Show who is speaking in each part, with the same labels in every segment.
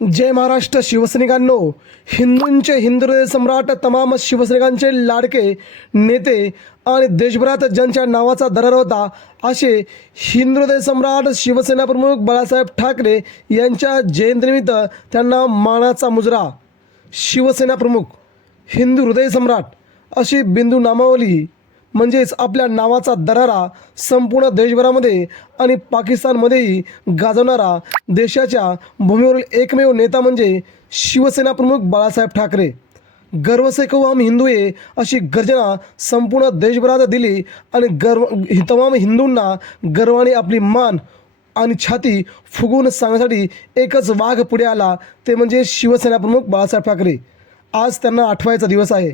Speaker 1: जय महाराष्ट्र शिवसैनिकांनो. हिंदूंचे हिंदू सम्राट तमाम शिवसैनिकांचे लाडके नेते आणि देशभरात ज्यांच्या नावाचा दरार होता असे हिंदुदय हृदय सम्राट शिवसेना प्रमुख बाळासाहेब ठाकरे यांच्या जयंतीनिमित्त त्यांना मानाचा मुजरा. शिवसेना प्रमुख हिंदू हृदय सम्राट अशी बिंदू नामावली म्हणजेच आपल्या नावाचा दरारा संपूर्ण देशभरामध्ये आणि पाकिस्तानमध्येही गाजवणारा देशाच्या भूमीवरील एकमेव नेता म्हणजे शिवसेना प्रमुख बाळासाहेब ठाकरे. गर्व से कहू हम हिंदू ये अशी गर्जना संपूर्ण देशभरात दिली आणि गर्व तमाम हिंदूंना गर्वाने आपली मान आणि छाती फुगवून सांगण्यासाठी एकच वाघ पुढे आला ते म्हणजे शिवसेना प्रमुख बाळासाहेब ठाकरे. आज त्यांना आठवायचा दिवस आहे.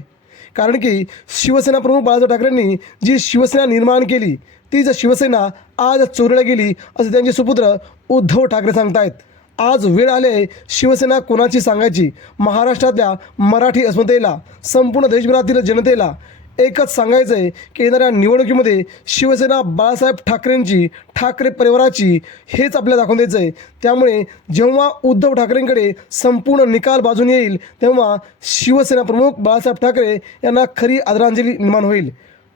Speaker 1: कारण की शिवसेना प्रमुख बाळासाहेब ठाकरेंनी जी शिवसेना निर्माण केली तीच शिवसेना आज चोरीला गेली असे त्यांचे सुपुत्र उद्धव ठाकरे सांगतायत. आज वेळ आले शिवसेना कोणाची सांगायची? महाराष्ट्रातल्या मराठी अस्मितेला संपूर्ण देशभरातील जनतेला एकच सांगायचं आहे की येणाऱ्या निवडणुकीमध्ये शिवसेना बाळासाहेब ठाकरेंची ठाकरे परिवाराची हेच आपल्याला दाखवून द्यायचं आहे. त्यामुळे जेव्हा उद्धव ठाकरेंकडे संपूर्ण निकाल बाजून येईल तेव्हा शिवसेना प्रमुख बाळासाहेब ठाकरे यांना खरी आदरांजली निर्माण होईल.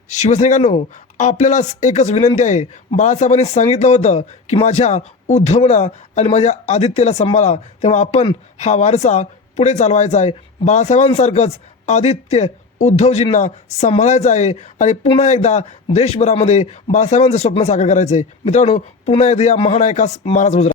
Speaker 1: शिवसैनिकांनो आपल्याला एकच विनंती आहे. बाळासाहेबांनी सांगितलं होतं की माझ्या उद्धवला आणि माझ्या आदित्यला सांभाळा. तेव्हा आपण हा वारसा पुढे चालवायचा आहे. बाळासाहेबांसारखंच आदित्य उद्धवजींना सांभाळायचं आहे आणि पुन्हा एकदा देशभरामध्ये बाळासाहेबांचं स्वप्न साकार करायचं आहे मित्रांनो पुन्हा एकदा या महानायकास महाराज